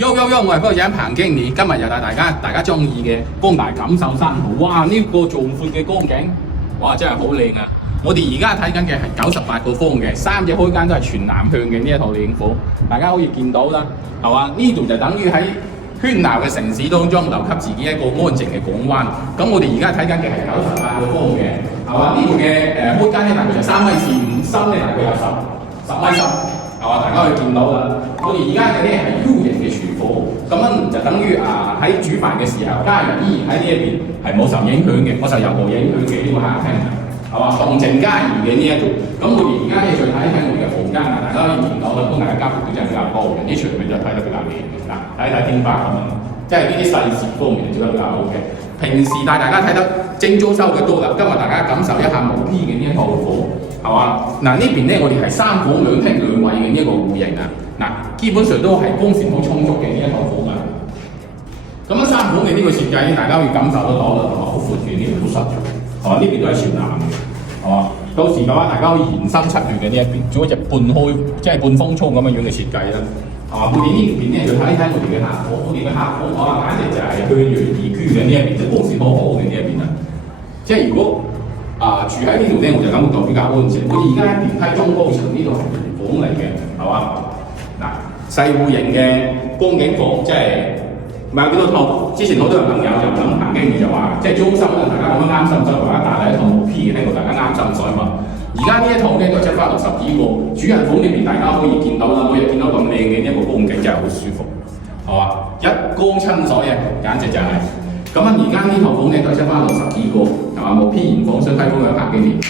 我係嗰個人彭經理，今日又帶大家中意嘅光大錦繡山圖。哇！呢、個壯闊嘅光景，哇真係好靚啊！我哋而家睇緊嘅係98個方嘅3隻開間都係全南向嘅呢一套領火，大家可以見到啦，係嘛？呢度就等於喺喧鬧嘅城市當中留給自己一個安靜嘅港灣。咁我哋而家睇緊嘅係98個方嘅，係嘛？呢度嘅開間咧大概就3米45，深咧大概有10米深。係嘛？大家可以見到啦。我哋而家嘅咧係 U 型嘅廚房，咁樣就等於喺煮飯嘅時候，家人依然喺呢一邊係冇受影響嘅，冇受任何影響嘅呢個客廳，係嘛？動靜皆宜嘅呢一度。咁我哋而家咧再睇睇我哋嘅房間啊，大家可以見到啦，東大嘅家具真係比較多嘅，呢場面就睇得比較靚嘅。嗱，睇睇天花咁樣，即係呢啲細節方面做得比較好嘅。平時帶大家睇得精裝修嘅多啦，今日大家感受一下冇 P 嘅呢一套房。係嘛？嗱呢邊咧，我哋係3房2廳2衛嘅呢一個戶型啊！嗱，基本上都係光線好充足嘅呢一套房啊！咁樣3房嘅呢個設計，大家可以感受得到啦，係嘛？好闊嘅呢邊好實在，係嘛？呢邊都係朝南嘅，係嘛？到時嘅話，大家可以延伸出去嘅呢一邊，做一隻半開，即係半風窗咁樣嘅設計啦，係嘛？我哋呢邊咧就睇睇我哋嘅客房，我哋嘅客房可能簡直就係向陽而居嘅呢一邊，即係光線好好嘅呢一邊啊！即係如果住喺呢度咧，我就感覺到比較安靜。我而家喺電梯中高層呢度係廚房嚟嘅，係嘛？嗱，細戶型嘅光景房，即係買幾多套？之前好多人朋友就諗彭經理就話，即係裝修咧，大家講得啱心水，或者打第一套冇 P 嘅，聽到大家啱心水嘛。而家呢一套咧就出翻60幾個，主人房呢邊大家可以見到啦，每日見到咁靚嘅一個光景真係好舒服，係嘛？一光親水啊，簡直就係、咁啊！而家呢套房咧都係出翻60幾個，係嘛？冇 P 型房、雙梯房嘅客經理。